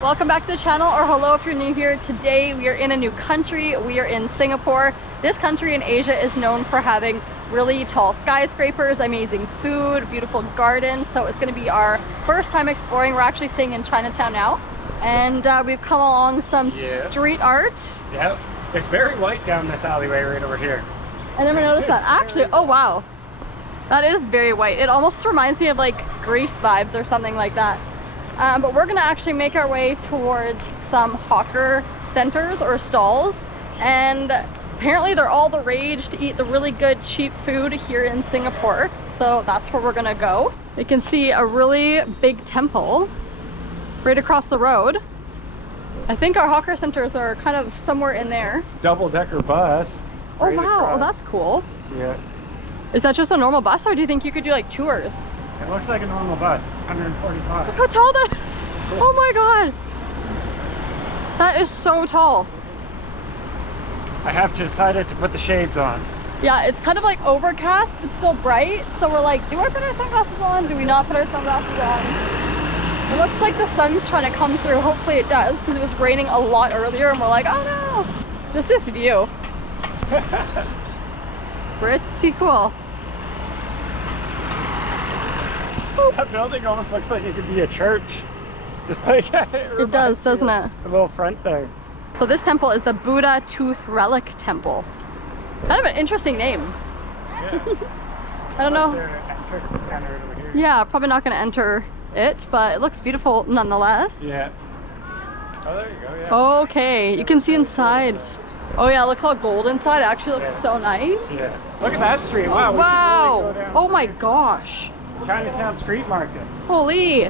Welcome back to the channel, or hello if you're new here. Today we are in a new country. We are in Singapore. This country in Asia is known for having really tall skyscrapers, amazing food, beautiful gardens. So it's going to be our first time exploring. We're actually staying in Chinatown now, and we've come along some street art. Yeah, it's very white down this alleyway right over here. I never noticed that. Actually, oh wow, that is very white. It almost reminds me of like Greece vibes or something like that. But we're gonna actually make our way towards some hawker centers or stalls, and apparently they're all the rage to eat the really good cheap food here in Singapore. So that's where we're gonna go. You can see a really big temple right across the road. I think our hawker centers are kind of somewhere in there. Double-decker bus. Oh right wow, across. oh that's cool. Yeah. Is that just a normal bus, or do you think you could do like tours? It looks like a normal bus, 145. Look how tall that is! Oh my god! That is so tall. I have decided to put the shades on. Yeah, it's kind of like overcast, but still bright. So we're like, do I put our sunglasses on? Do we not put our sunglasses on? It looks like the sun's trying to come through. Hopefully it does, because it was raining a lot earlier and we're like, oh no! Just this view. Pretty cool. That building almost looks like it could be a church. Just like it does, doesn't it? A little front there. So this temple is the Buddha Tooth Relic Temple. Kind of an interesting name. Yeah. I don't know. Over here. Yeah, probably not going to enter it, but it looks beautiful nonetheless. Yeah. Oh, there you go. Yeah. Okay, you can see inside. Oh yeah, it looks all gold inside. It actually looks so nice. Yeah. Look at that street. Wow. Wow. Really go down Oh my gosh. Chinatown street market. Holy.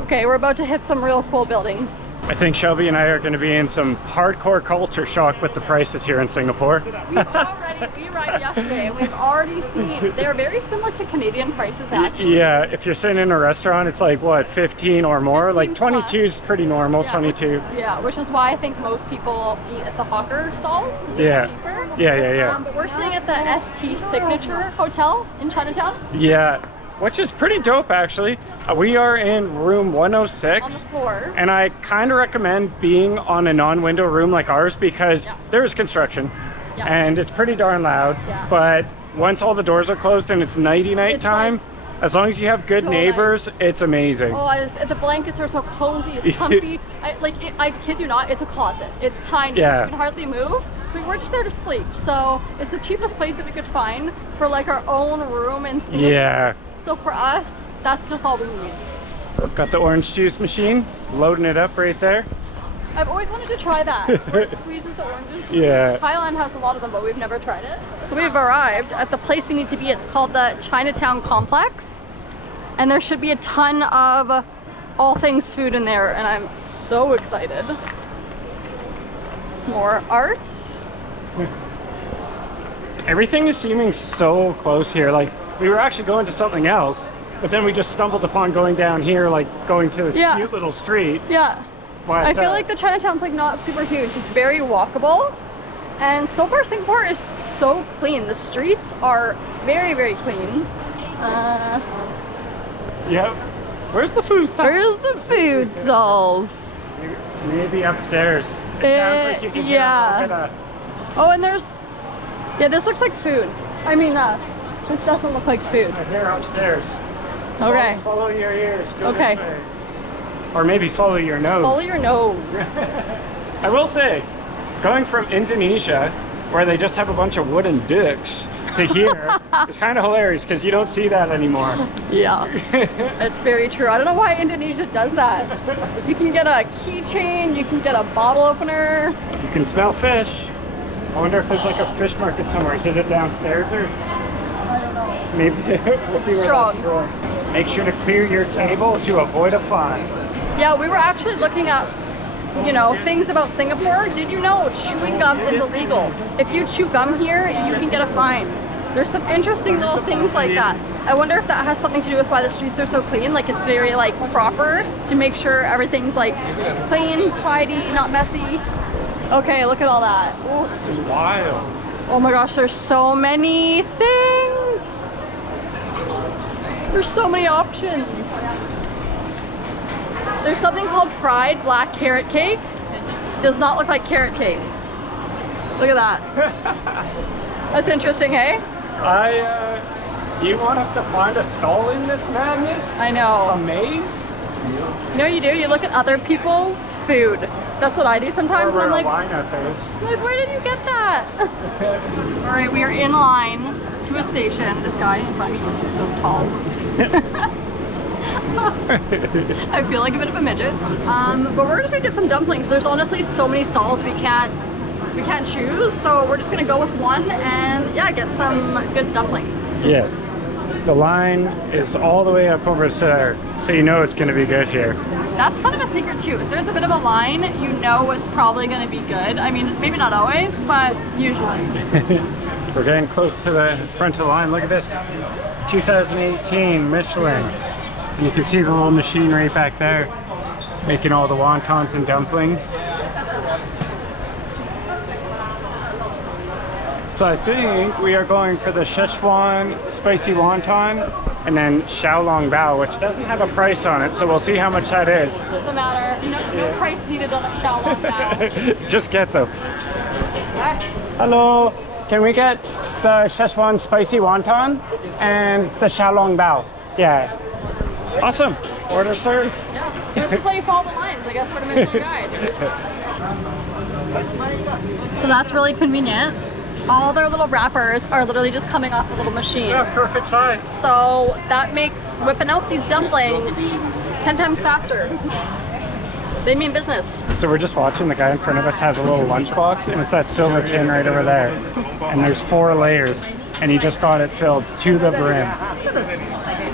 Okay, we're about to hit some real cool buildings. I think Shelby and I are going to be in some hardcore culture shock with the prices here in Singapore. We arrived yesterday and we've already seen they're very similar to Canadian prices actually. Yeah, if you're sitting in a restaurant, it's like what, 15 or more? 15 like 22 plus. is pretty normal, Yeah, 22. Which is why I think most people eat at the hawker stalls. Yeah. Cheaper. Yeah. But we're staying at the ST Signature Hotel in Chinatown. Yeah, which is pretty dope actually. We are in room 106. On the floor. And I kind of recommend being on a non-window room like ours because there's construction and it's pretty darn loud. Yeah. But once all the doors are closed and it's nighty-night time, like, as long as you have good neighbors, it's amazing. Oh, the blankets are so cozy, it's comfy. I kid you not, it's a closet. It's tiny, you can hardly move. We're just there to sleep, so it's the cheapest place that we could find for like our own room in Singapore. Yeah. So for us, that's just all we need. Got the orange juice machine, loading it up right there. I've always wanted to try that, where it squeezes the oranges. Yeah. Thailand has a lot of them, but we've never tried it. So we've arrived at the place we need to be. It's called the Chinatown Complex. And there should be a ton of all things food in there, and I'm so excited. Some more art. Everything is seeming so close here. Like, we were actually going to something else, but then we just stumbled upon going down here, like going to this cute little street. Yeah. But, I feel like the Chinatown's like not super huge. It's very walkable. And so far Singapore is so clean. The streets are very, very clean. Yep. Where's the food stuff? Where's the food stalls? Maybe upstairs. It sounds like you can get a little bit of... Oh, and there's... Yeah, this looks like food. I mean, this doesn't look like food. Here upstairs. Okay. Follow your ears. Go okay. This way. Or maybe follow your nose. Follow your nose. I will say, going from Indonesia, where they just have a bunch of wooden dicks, to here, is kind of hilarious because you don't see that anymore. Yeah. It's very true. I don't know why Indonesia does that. You can get a keychain, you can get a bottle opener. You can smell fish. I wonder if there's like a fish market somewhere. Is it downstairs or? I don't know. Maybe we'll see where that's going. Make sure to clear your table to avoid a fine. Yeah, we were actually looking at, you know, things about Singapore. Did you know chewing gum is illegal? If you chew gum here, you can get a fine. There's some interesting little things like that. I wonder if that has something to do with why the streets are so clean. Like, it's very like proper to make sure everything's like clean, tidy, not messy. Okay, look at all that. Ooh. This is wild. Oh my gosh, there's so many things. There's so many options. There's something called fried black carrot cake. Does not look like carrot cake. Look at that. That's interesting, hey? You want us to find a stall in this madness? I know. A maze? You know what you do? You look at other people's food. That's what I do sometimes. Or and I'm wine at this. like, where did you get that? All right, we are in line to a station. This guy in front of me is so tall. I feel like a bit of a midget. But we're just gonna get some dumplings. There's honestly so many stalls we can't choose. So we're just gonna go with one and yeah, get some good dumplings. Yes. The line is all the way up over there, so you know it's gonna be good here. That's kind of a secret too. If there's a bit of a line, you know it's probably gonna be good. I mean, maybe not always, but usually. We're getting close to the front of the line. Look at this. 2018 Michelin. And you can see the little machinery back there making all the wontons and dumplings. So I think we are going for the Szechuan spicy wonton and then Xiaolong Bao, which doesn't have a price on it, so we'll see how much that is. Doesn't matter. No price needed on a Xiaolong Bao. Just get them. Right. Hello, can we get the Szechuan spicy wonton and the Xiaolong Bao? Yeah. Awesome. Order served. Yeah. So this is how you follow the lines. I guess we're the Michelin guide. So that's really convenient. All their little wrappers are literally just coming off a little machine. Yeah, perfect size. So that makes whipping out these dumplings 10 times faster. They mean business. So we're just watching, the guy in front of us has a little lunchbox and it's that silver tin right over there. And there's 4 layers and he just got it filled to the brim. Look at this.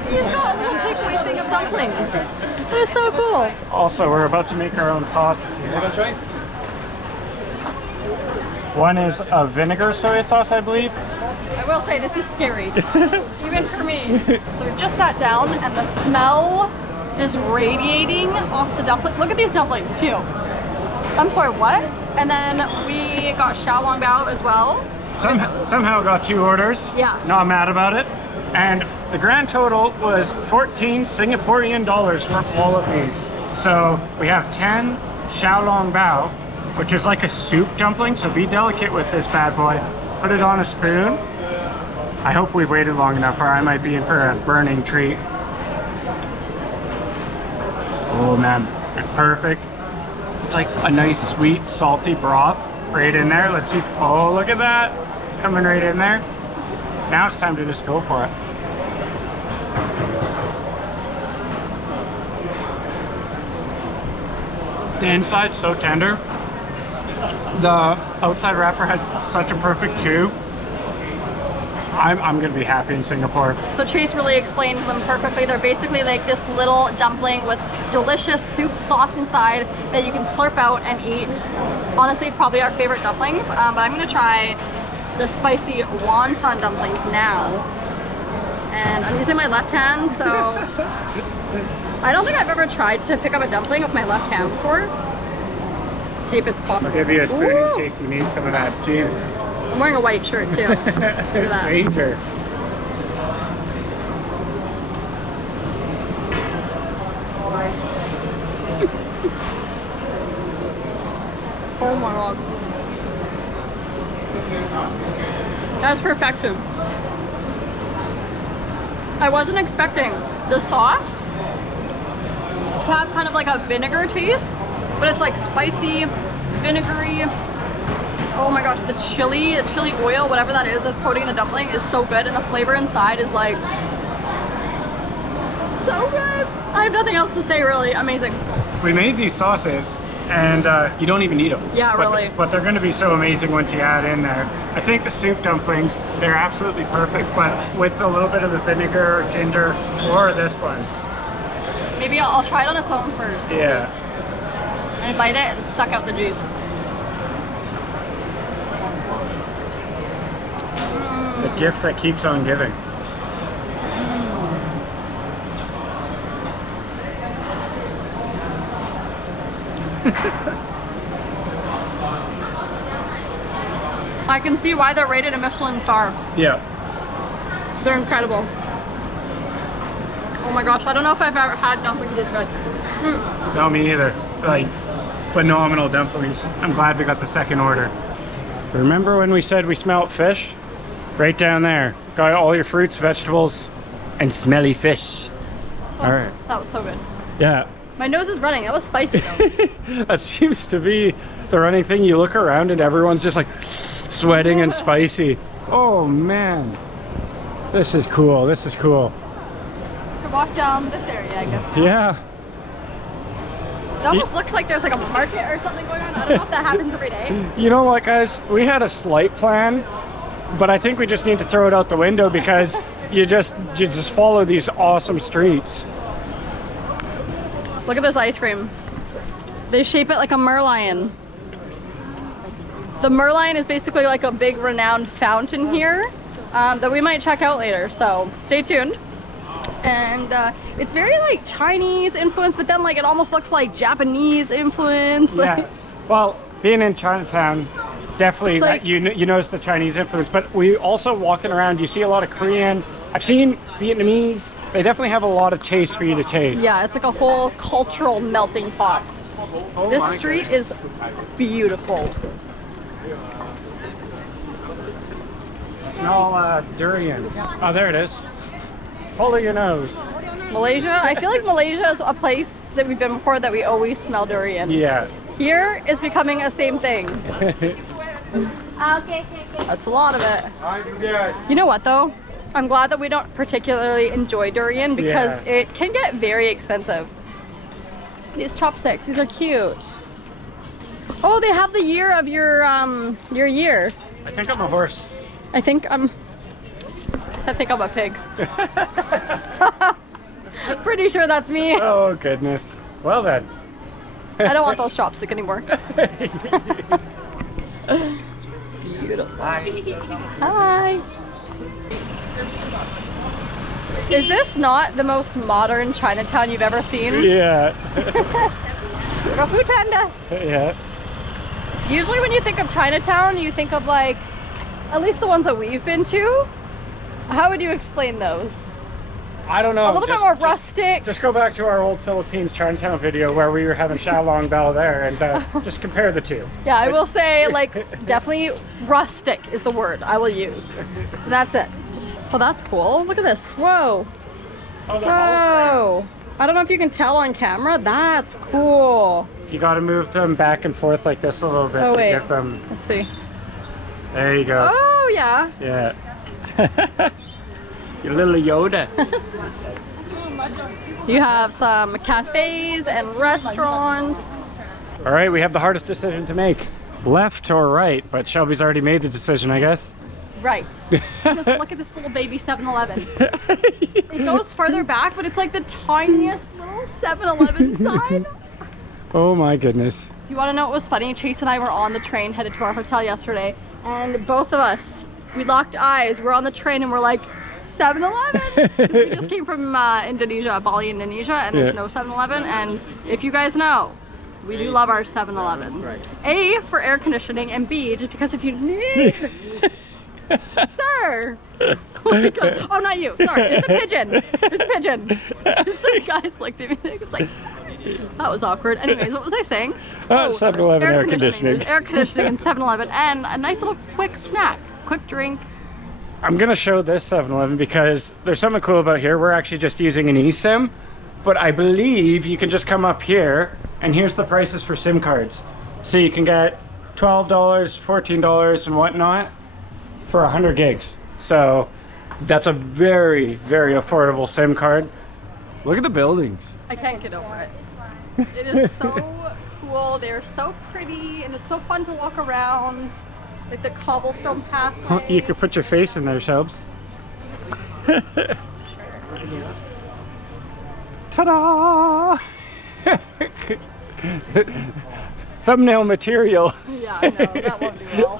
He's got a little takeaway thing of dumplings. That is so cool. Also, we're about to make our own sauces here. One is a vinegar soy sauce, I believe. I will say, this is scary, even for me. So we just sat down and the smell is radiating off the dumpling. Look at these dumplings too. I'm sorry, what? And then we got Xiaolong Bao as well. Somehow got 2 orders. Yeah. Not mad about it. And the grand total was 14 Singaporean dollars for all of these. So we have 10 Xiaolong Bao, which is like a soup dumpling, so be delicate with this bad boy. Put it on a spoon. I hope we've waited long enough or I might be in for a burning treat. Oh man, it's perfect. It's like a nice sweet salty broth right in there. Let's see. Oh, look at that. Coming right in there. Now it's time to just go for it. The inside's so tender. The outside wrapper has such a perfect chew. I'm gonna be happy in Singapore. So Chase really explained them perfectly. They're basically like this little dumpling with delicious soup sauce inside that you can slurp out and eat. Honestly, probably our favorite dumplings, but I'm gonna try the spicy wonton dumplings now. And I'm using my left hand, so I don't think I've ever tried to pick up a dumpling with my left hand before. See if it's possible. I'll give you a spoon Ooh. in case you need some of that juice. I'm wearing a white shirt too. Look at that. Danger. Oh my god. That's perfection. I wasn't expecting the sauce to have kind of like a vinegar taste, but it's like spicy, vinegary. Oh my gosh, the chili oil, whatever that is that's coating the dumpling is so good, and the flavor inside is like so good. I have nothing else to say, really. Amazing. We made these sauces and you don't even need them. Yeah, really. But they're going to be so amazing once you add in there. I think the soup dumplings, they're absolutely perfect, but with a little bit of the vinegar or ginger, or this one. Maybe I'll try it on its own first. Yeah. And bite it and suck out the juice. The gift that keeps on giving. I can see why they're rated a Michelin star. Yeah. They're incredible. Oh my gosh, I don't know if I've ever had dumplings this good. No, me either. Like, phenomenal dumplings. I'm glad we got the second order. Remember when we said we smelled fish? Right down there. Got all your fruits, vegetables, and smelly fish. Oh, all right. That was so good. Yeah. My nose is running. That was spicy though. That seems to be the running thing. You look around and everyone's just like sweating and spicy. Oh man. This is cool. This is cool. Should walk down this area, I guess. Now. Yeah. It almost looks like there's like a market or something going on. I don't know if that happens every day. You know what, guys? We had a slight plan, but I think we just need to throw it out the window because you just follow these awesome streets. Look at this ice cream. They shape it like a Merlion. The Merlion is basically like a big renowned fountain here that we might check out later, so stay tuned. And it's very like Chinese influence, but then like it almost looks like Japanese influence. Yeah. Well, being in Chinatown, definitely like, that you notice the Chinese influence, but we also walking around, you see a lot of Korean. I've seen Vietnamese. They definitely have a lot of taste for you to taste. Yeah, it's like a whole cultural melting pot. Oh, this street is beautiful. Smell durian. Oh, there it is. Follow your nose. Malaysia? I feel like Malaysia is a place that we've been before that we always smell durian. Yeah. Here is becoming a same thing. That's a lot of it. You know what though? I'm glad that we don't particularly enjoy durian because it can get very expensive. These chopsticks, these are cute. Oh, they have the year of your year. I think I'm a horse. I think I'm a pig. Pretty sure that's me. Oh goodness. Well then. I don't want those chopsticks anymore. Beautiful. Hi. Is this not the most modern Chinatown you've ever seen? Yeah. Go Food Panda. Yeah. Usually when you think of Chinatown, you think of like, at least the ones that we've been to. How would you explain those? I don't know. A little bit more rustic. Just go back to our old Philippines Chinatown video where we were having Xiaolong Bao there and just compare the two. Yeah, I will say like definitely rustic is the word I will use. That's it. Oh, that's cool. Look at this. Whoa. Oh, whoa. I don't know if you can tell on camera. That's cool. You got to move them back and forth like this a little bit to get them. Let's see. There you go. Oh, yeah. Yeah. Your little Yoda. You have some cafes and restaurants. All right, we have the hardest decision to make. Left or right, but Shelby's already made the decision, I guess. Right. Look at this little baby 7-Eleven. It goes further back, but it's like the tiniest little 7-Eleven sign. Oh my goodness. Do you want to know what was funny? Chase and I were on the train headed to our hotel yesterday, and both of us, we locked eyes. We're on the train and we're like, 7-Eleven. We just came from Indonesia, Bali, Indonesia, and there's no 7-Eleven. And if you guys know, we do love our 7-Elevens. Right. A, for air conditioning, and B, just because if you need... Sir! Oh my God. Oh, not you. Sorry. It's a pigeon. It's a pigeon. Some guys looked at me and it was like, that was awkward. Anyways, what was I saying? 7-Eleven air conditioning. There's air conditioning in 7-Eleven and a nice little quick snack, quick drink. I'm gonna show this 7-Eleven because there's something cool about here. We're actually just using an eSIM, but I believe you can just come up here and here's the prices for SIM cards. So you can get $12, $14 and whatnot for 100 gigs. So that's a very, very affordable SIM card. Look at the buildings. I can't get over it. It is so cool. They're so pretty and it's so fun to walk around. Like the cobblestone pathway. You could put your face in there, Shelbs. Ta-da! Thumbnail material. Yeah, I know. That won't do well.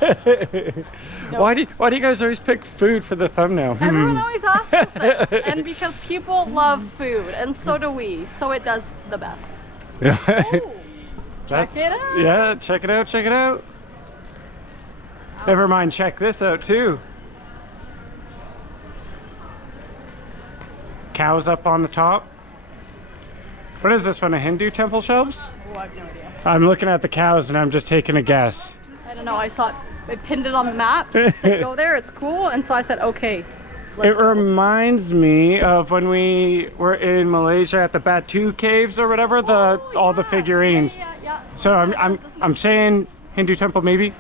No. Why do you guys always pick food for the thumbnail? Everyone always asks us this. And because people love food, and so do we. So it does the best. Ooh, check it out. Yeah, check it out, check it out. Never mind, check this out too. Cows up on the top. What is this one, a Hindu temple shelves? Oh, I have no idea. I'm looking at the cows and I'm just taking a guess. I don't know, I saw it, I pinned it on the maps, it said go there, it's cool, and so I said okay. It reminds me of when we were in Malaysia at the Batu caves or whatever, all the figurines. Yeah. So I'm saying Hindu temple maybe.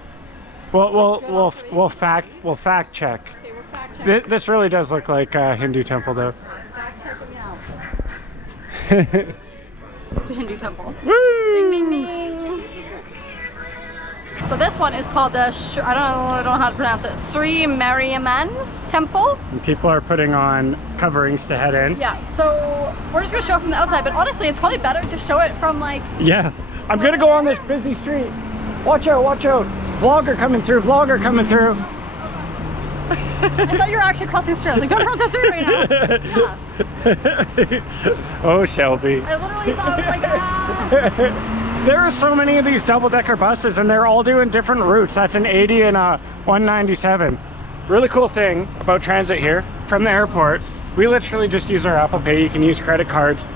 We'll fact check. Okay, we're fact checking. This really does look like a Hindu temple though. Fact checking out. It's a Hindu temple. Woo! Ding, ding, ding. So this one is called the, I don't know how to pronounce it, Sri Mariamman Temple. And people are putting on coverings to head in. Yeah, so we're just gonna show it from the outside, but honestly, it's probably better to show it from like... Yeah, I'm gonna go on this busy street. Watch out, watch out. Vlogger coming through, vlogger coming through. I thought you were actually crossing the street. I was like, don't cross the street right now. Yeah. Oh, Shelby. I literally thought I was like, ah. There are so many of these double-decker buses and they're all doing different routes. That's an 80 and a 197. Really cool thing about transit here, from the airport, we literally just use our Apple Pay. You can use credit cards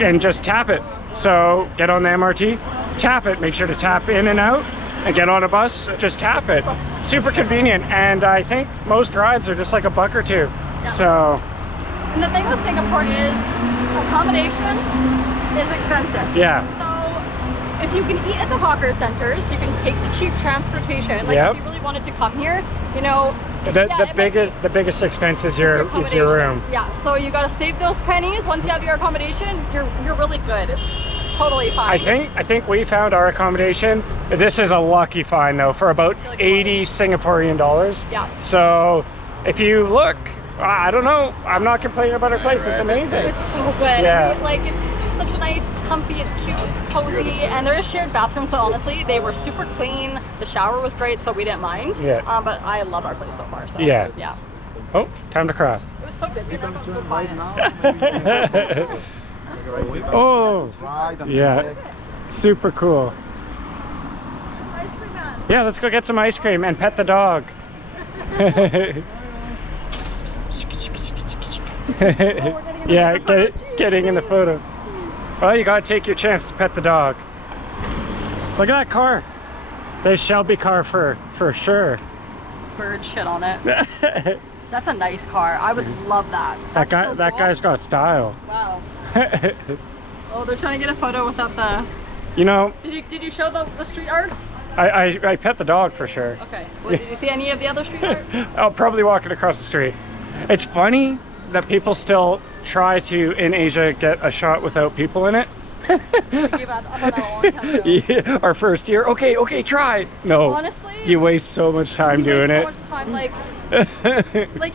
and just tap it. So get on the MRT, tap it, make sure to tap in and out, and get on a bus, just tap it. Super convenient, and I think most rides are just like $1 or $2. Yeah. So. And the thing with Singapore is accommodation is expensive. Yeah. So if you can eat at the hawker centers, you can take the cheap transportation. Like if you really wanted to come here, you know. The biggest expense is your room. Yeah. So you got to save those pennies. Once you have your accommodation, you're really good. It's totally fine. I think we found our accommodation. This is a lucky find though, for about like 80 Singaporean dollars. Yeah. So if you look, I don't know, I'm not complaining about our place. It's amazing. It's so good. Yeah. I mean, like it's just such a nice, comfy, it's cute, it's cozy, and there is shared bathrooms, but honestly, they were super clean. The shower was great, so we didn't mind. Yeah. But I love our place so far. So yeah. Yeah. Oh, time to cross. It was so busy. That got so quiet. Oh, yeah, super cool. Ice cream man. Yeah, let's go get some ice cream and pet the dog. Yeah, getting in the photo. Well, you gotta take your chance to pet the dog. Look at that car. There's Shelby car for sure. Bird shit on it. That's a nice car. I would love that. That's so cool. That guy's got style. Wow. Oh, they're trying to get a photo without the... You know... Did you show the street arts? I pet the dog for sure. Okay. Well, did you see any of the other street art? Oh, probably walking across the street. It's funny that people still try to, in Asia, get a shot without people in it. Gave up on that a long time ago. Yeah, our first year. Okay, try. No. Honestly, you waste so much time doing it. So much time, like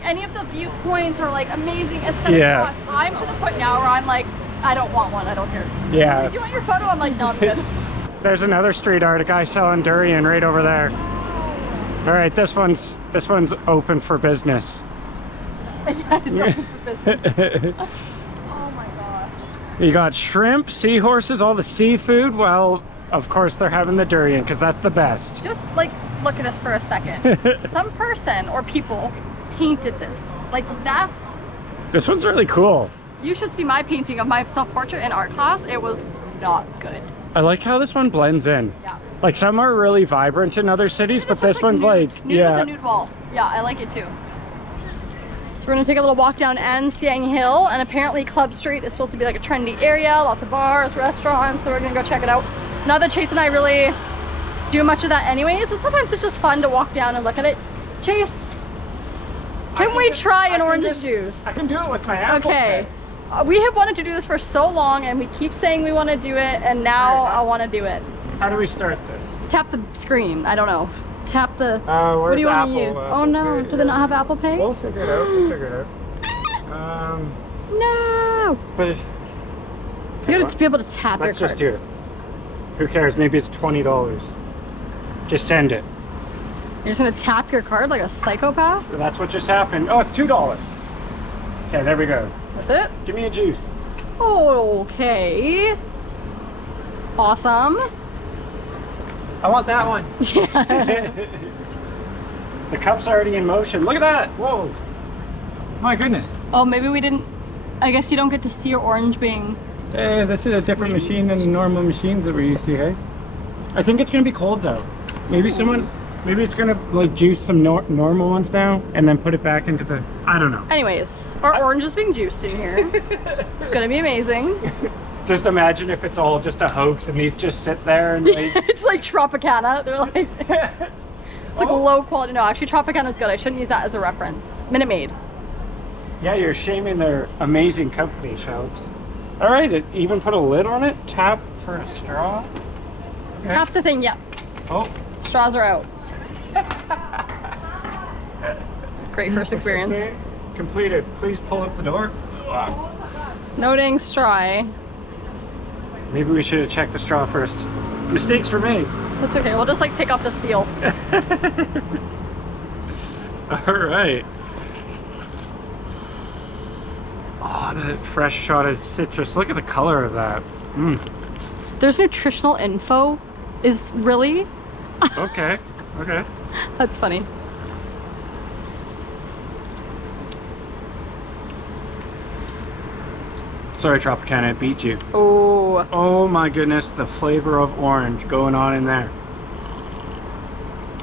any of the viewpoints are like amazing aesthetic shots. I'm to the point now where I'm like, I don't want one. I don't care. Yeah. Like, do you want your photo? I'm like, no, I'm good. There's another street art. A guy selling durian right over there. All right, this one's open for business. Open for business. Oh my god. You got shrimp, seahorses, all the seafood. Well, of course they're having the durian because that's the best. Just like look at us for a second. Some person or people painted this. Like that's... This one's really cool. You should see my painting of my self-portrait in art class. It was not good. I like how this one blends in. Yeah. Like some are really vibrant in other cities, but this one's nude. like... Nude with a nude wall. Yeah, I like it too. So we're gonna take a little walk down An Siang Hill, and apparently Club Street is supposed to be like a trendy area, lots of bars, restaurants, so we're gonna go check it out. Not that Chase and I really do much of that anyways, but sometimes it's just fun to walk down and look at it. Chase, can we try an orange juice? I can do it with my apple. Okay. We have wanted to do this for so long, and we keep saying we want to do it, and now I want to do it. How do we start this? Tap the screen. I don't know. Tap the... what do you want to use? Oh no, do they not have Apple Pay? We'll figure it out, No! But if... You gotta be able to tap your card. Let's just do it. Who cares? Maybe it's $20. Just send it. You're just gonna tap your card like a psychopath? That's what just happened. Oh, it's $2. Okay, there we go. That's it? Give me a juice. Okay. Awesome. I want that one. Yeah. The cup's already in motion. Look at that. Whoa. My goodness. Oh, maybe we didn't... I guess you don't get to see your orange being Hey, this is a different machine than the normal machines that we're used to, hey? I think it's gonna be cold though. Maybe it's gonna like juice some normal ones now and then put it back into the, I don't know. Anyways, our orange is being juiced in here. It's gonna be amazing. Just imagine if it's all just a hoax and these just sit there and like... It's like Tropicana. They're like, it's like low quality. No, actually Tropicana's good. I shouldn't use that as a reference. Minute Maid. Yeah, you're shaming their amazing company shops. All right, it even put a lid on it. Tap for a straw. Okay. Half the thing, yeah. Oh. Straws are out. Great first experience. Okay. Completed. Please pull up the door. Wow. Noting straw. Maybe we should have checked the straw first. Mistakes were made. That's okay. We'll just like take off the seal. All right. Oh, that fresh shot of citrus. Look at the color of that. Mm. There's nutritional info. Is really? Okay. Okay. That's funny. Sorry, Tropicana, I beat you. Oh. Oh my goodness, the flavor of orange going on in there.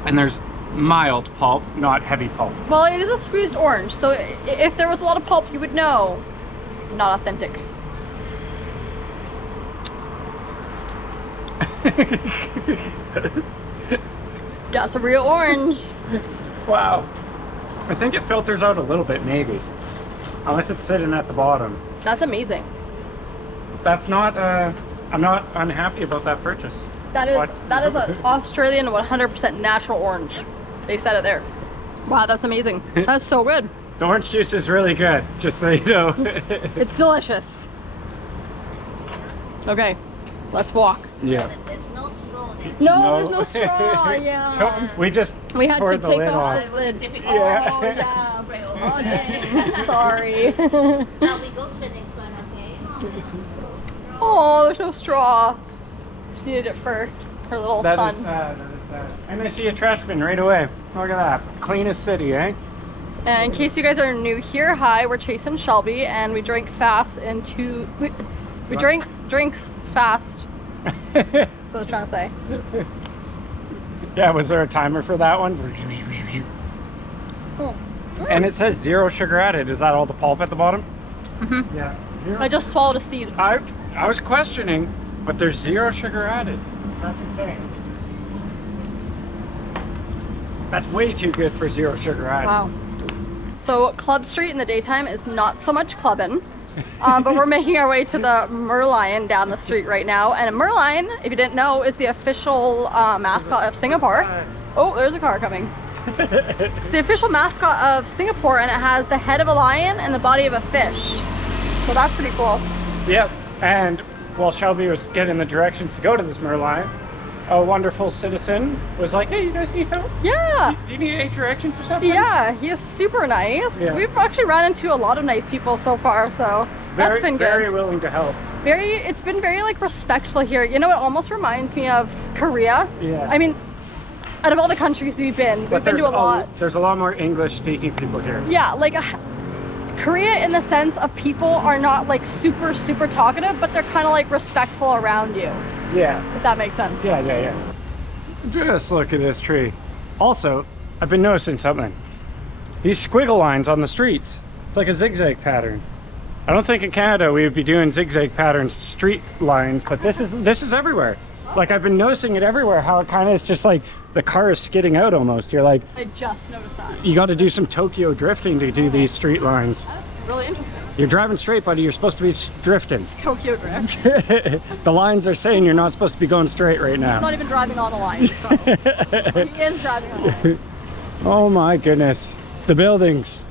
And there's mild pulp, not heavy pulp. Well, it is a squeezed orange, so if there was a lot of pulp, you would know it's not authentic. Yeah, it's a real orange. Wow. I think it filters out a little bit, maybe. Unless it's sitting at the bottom. That's amazing. That's not, I'm not unhappy about that purchase. That is an Australian 100% natural orange. They said it there. Wow, that's amazing. That's so good. The orange juice is really good, just so you know. It's delicious. Okay, let's walk. Yeah. There's no straw there. No, there's no straw. Yeah. We had to poured the take lid off off. the lid. Difficult. Yeah. Oh, to yeah. spray over. Oh, dang. Sorry. Now we go to the next one, okay? Oh, there's no straw. She needed it for her little That son. is sad, that is sad. And I see a trash bin right away. Look at that. Cleanest city, eh? And in case you guys are new here, hi, we're Chase and Shelby, and we drink fast into... We drink drinks fast. That's what I was trying to say. Yeah, was there a timer for that one? Oh. And it says 0 sugar added. Is that all the pulp at the bottom? Mm-hmm. Yeah. I just swallowed a seed. I was questioning, but there's 0 sugar added. That's insane. That's way too good for 0 sugar added. Wow. So Club Street in the daytime is not so much clubbing, but we're making our way to the Merlion down the street right now. And a Merlion, if you didn't know, is the official mascot of Singapore. Oh, there's a car coming. It's the official mascot of Singapore, and it has the head of a lion and the body of a fish. So that's pretty cool. Yep. And while Shelby was getting the directions to go to this Merlion, a wonderful citizen was like, hey, you guys need help? Yeah. Do you need any directions or something? Yeah, he is super nice. Yeah. We've actually run into a lot of nice people so far, so that's been good. Very willing to help. It's been very like respectful here. You know, it almost reminds me of Korea. Yeah. I mean, out of all the countries we've been to a lot. There's a lot more English speaking people here. Yeah, like Korea in the sense of people are not like super talkative, but they're kind of like respectful around you. Yeah. If that makes sense. Yeah. Just look at this tree. Also, I've been noticing something. These squiggle lines on the streets. It's like a zigzag pattern. I don't think in Canada we would be doing zigzag patterns street lines, but this is everywhere. Like I've been noticing it everywhere, how it kind of is just like the car is skidding out almost. You're like, I just noticed that. you got to do some Tokyo drifting to do these street lines. That's really interesting. You're driving straight, buddy. You're supposed to be drifting. It's Tokyo drift. The lines are saying you're not supposed to be going straight right now. He's not even driving on a line, so he is driving on a line. Oh my goodness. The buildings.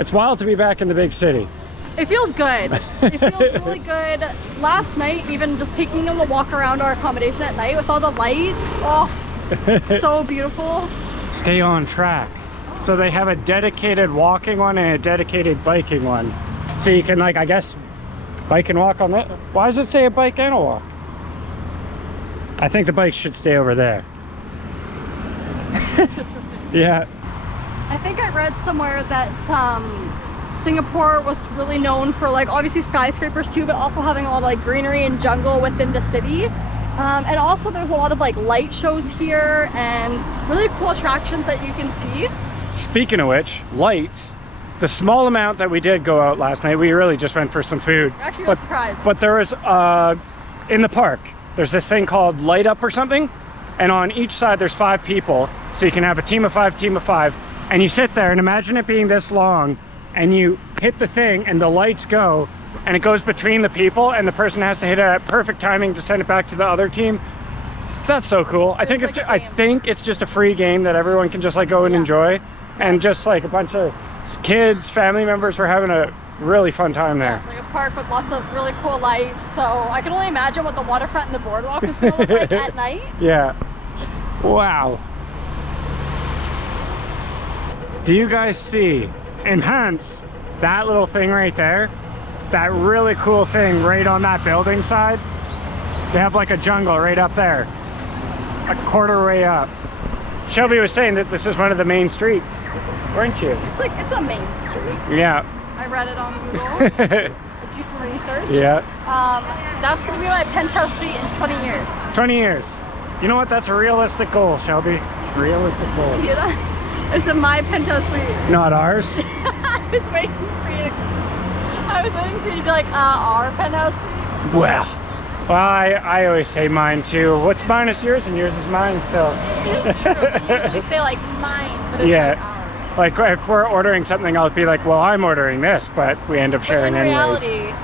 It's wild to be back in the big city. It feels good. It feels really good. Last night, even just taking them to walk around our accommodation at night with all the lights. Oh, so beautiful. Stay on track. So they have a dedicated walking one and a dedicated biking one. So you can, like, I guess, bike and walk on that. Why does it say a bike and a walk? I think the bike should stay over there. Yeah. I think I read somewhere that Singapore was really known for like obviously skyscrapers too, but also having a lot of like greenery and jungle within the city. And also there's a lot of like light shows here and really cool attractions that you can see. Speaking of which, lights, the small amount that we did go out last night, we really just went for some food. You're actually not surprised. But there was, in the park, there's this thing called Light Up or something. And on each side there's 5 people. So you can have a team of 5, team of 5. And you sit there and imagine it being this long and you hit the thing and the lights go and it goes between the people and the person has to hit it at perfect timing to send it back to the other team. That's so cool. I think it's just a free game that everyone can just like go and enjoy. And just like a bunch of kids, family members were having a really fun time there. Yeah, like a park with lots of really cool lights. So I can only imagine what the waterfront and the boardwalk is going to look like at night. Yeah. Wow. Do you guys see, enhance, that little thing right there? That really cool thing right on that building side? They have like a jungle right up there. A quarter way up. Shelby was saying that this is one of the main streets, weren't you? It's a main street. Yeah. I read it on Google. I do some research. Yeah. That's gonna be my penthouse suite in 20 years. 20 years. You know what? That's a realistic goal, Shelby. Realistic goal. You hear that? I said my penthouse suite. Not ours. I was waiting for you to be like, our penthouse suite. Well, I always say mine too. What's mine is yours and yours is mine, so. It's true. We usually say like mine, but it's like ours. Like if we're ordering something, I'll be like, well, I'm ordering this, but we end up sharing anyways. In reality,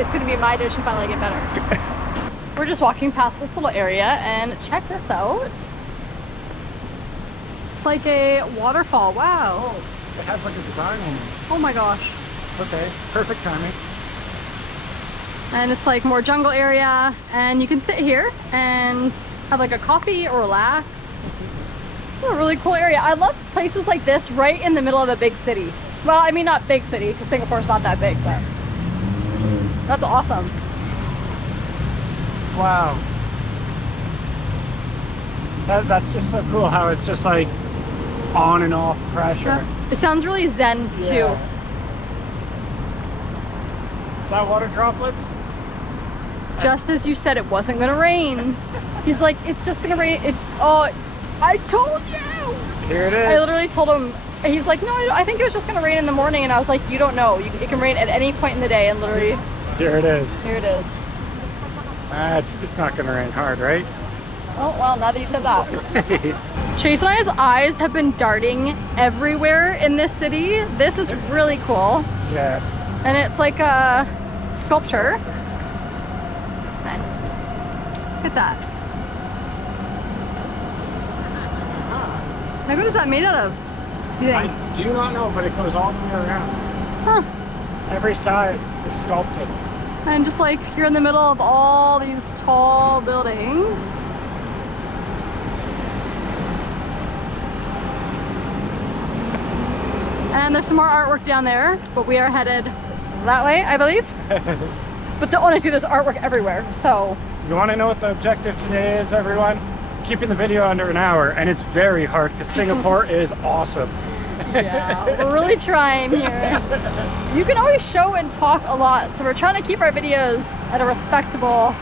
it's gonna be my dish if I like it better. We're just walking past this little area and check this out. It's like a waterfall, wow. Oh, it has like a design on it. Oh my gosh. Okay, perfect timing. And it's like more jungle area and you can sit here and have like a coffee or relax. It's a really cool area. I love places like this right in the middle of a big city. Well, I mean not big city because Singapore's not that big, but that's awesome. Wow. That's just so cool how it's just like on and off pressure. Yeah. It sounds really zen too. Is that water droplets? Just as you said it wasn't gonna rain. He's like, it's just gonna rain. I told you! Here it is. I literally told him, he's like, no, I think it was just gonna rain in the morning. And I was like, you don't know. It can rain at any point in the day. And literally, here it is. Here it is. It's not gonna rain hard, right? Oh, well, now that you said that. Chase and I's eyes have been darting everywhere in this city. This is really cool. Yeah. And it's like a sculpture. Look at that. Like, what is that made out of? Do you think? I do not know, but it goes all the way around. Huh. Every side is sculpted. And just like you're in the middle of all these tall buildings. And there's some more artwork down there, but we are headed that way, I believe. But honestly, there's artwork everywhere, so. You want to know what the objective today is, everyone? Keeping the video under an hour, and it's very hard because Singapore is awesome. Yeah, we're really trying here. You can always show and talk a lot, so we're trying to keep our videos at a respectable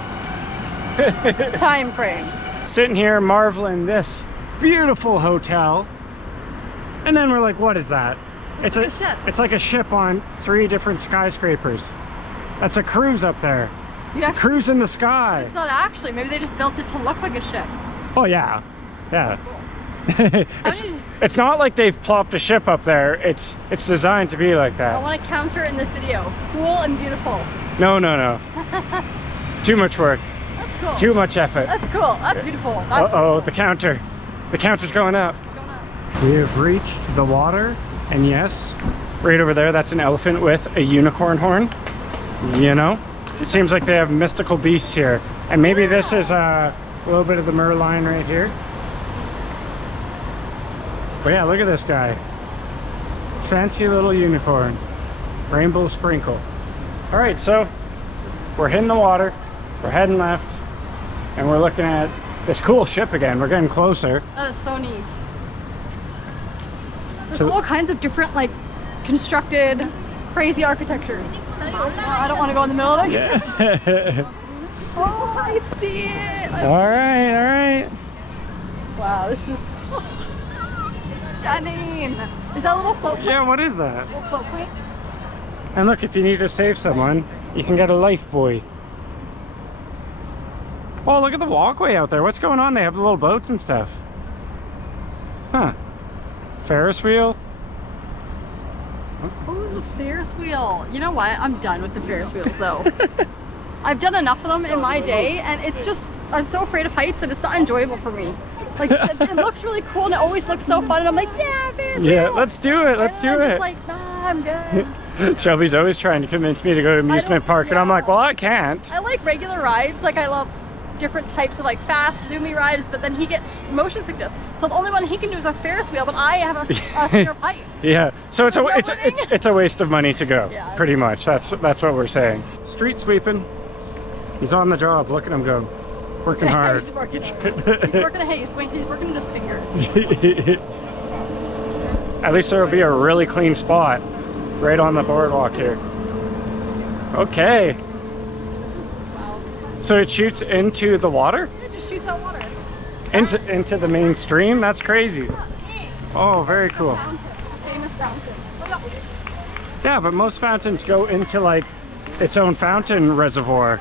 time frame. Sitting here marveling this beautiful hotel, and then we're like, what is that? It's a ship. It's like a ship on 3 different skyscrapers. That's a cruise up there. Yeah. Cruise in the sky. It's not actually. Maybe they just built it to look like a ship. Oh yeah, yeah. That's cool. It's not like they've plopped a ship up there. It's designed to be like that. I want to counter in this video. Cool and beautiful. No. Too much work. That's cool. Too much effort. That's cool. That's beautiful. That's Uh-oh, the counter. The counter's going up. It's going up. We have reached the water, and yes, right over there, that's an elephant with a unicorn horn. You know? It seems like they have mystical beasts here. And maybe this is a little bit of the Merlion right here. But yeah, look at this guy. Fancy little unicorn. Rainbow sprinkle. All right, so we're hitting the water. We're heading left. And we're looking at this cool ship again. We're getting closer. That is so neat. There's all kinds of different like constructed Crazy architecture. I don't want to go in the middle of it. Yeah. Oh, I see it. All right. Wow, this is stunning. Is that a little float point? Yeah, what is that? Little float point? And look, if you need to save someone, you can get a life buoy. Oh, look at the walkway out there. What's going on? They have the little boats and stuff. Huh. Ferris wheel? Oh, the Ferris wheel. You know what? I'm done with the Ferris wheels though. I've done enough of them in my day, and it's just, I'm so afraid of heights and it's not enjoyable for me. Like, it looks really cool and it always looks so fun, and I'm like, yeah, Ferris wheel. Yeah, let's do it. Let's do I'm it. just like, nah, I'm good. Shelby's always trying to convince me to go to amusement park, and I'm like, well, I can't. I like regular rides. Like, I love different types of like fast, zoomy rides, but then he gets motion sickness. So the only one he can do is a Ferris wheel, but I have a fear of heights. Yeah, so it's a waste of money to go, Yeah, pretty much. That's what we're saying. Street sweeping. He's on the job. Look at him go. Working hard. He's working he's working his fingers. At least there will be a really clean spot right on the boardwalk here. Okay. Wow. So it shoots into the water? It just shoots out water. Into the main stream? That's crazy. Oh, very cool. It's a famous fountain. Yeah, but most fountains go into like its own fountain reservoir.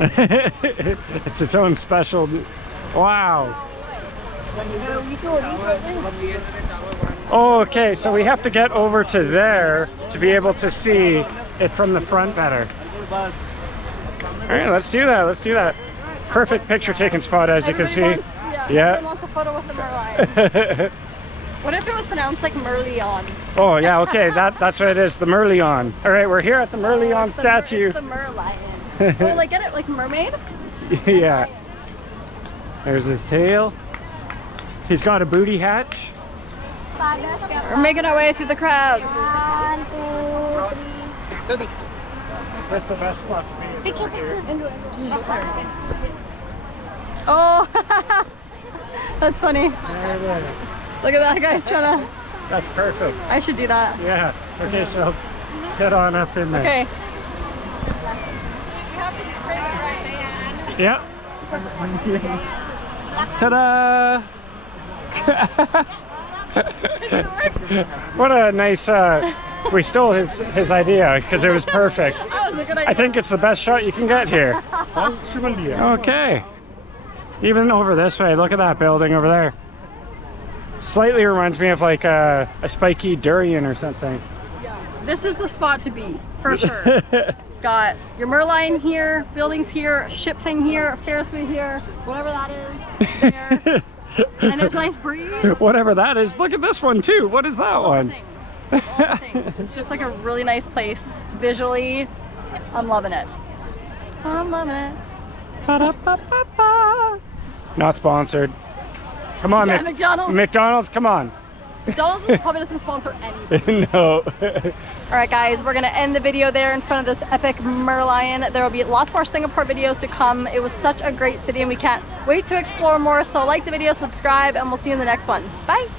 It's its own special. Wow. Oh, okay, so we have to get over to there to be able to see it from the front better. All right, let's do that. Let's do that. Perfect picture taking spot, as you can see. Yeah. Everyone wants a photo with the Merlion. What if it was pronounced like Merlion? Oh yeah, okay, that's what it is, the Merlion. All right, we're here at the Merlion statue. It's the Merlion. Oh, like get it, like mermaid? Yeah. There's his tail. He's got a booty hatch. We're making our way through the crowds. 1, 2, 3. That's the best spot to be. Picture. Oh, that's funny. There it is. Look at that guy's trying to. That's perfect. I should do that. Yeah. Okay, Shelps. Get on up in there. Okay. You have to frame it right. Yep. Ta-da! What a nice, we stole his idea because it was perfect. That was a good idea. I think it's the best shot you can get here. Okay. Even over this way, look at that building over there. Slightly reminds me of like a spiky durian or something. Yeah. This is the spot to be, for sure. Got your Merlion here, buildings here, ship thing here, Ferris wheel here, whatever that is, there. And there's a nice breeze. Whatever that is. Look at this one too. What is that one? All the things. It's just like a really nice place. Visually, I'm loving it. I'm loving it. Ba-da-ba-ba-ba. Not sponsored. Come on, Yeah, McDonald's. McDonald's, come on. McDonald's probably doesn't sponsor anything. No. Alright guys, we're going to end the video there in front of this epic Merlion. There will be lots more Singapore videos to come. It was such a great city and we can't wait to explore more. So like the video, subscribe, and we'll see you in the next one. Bye!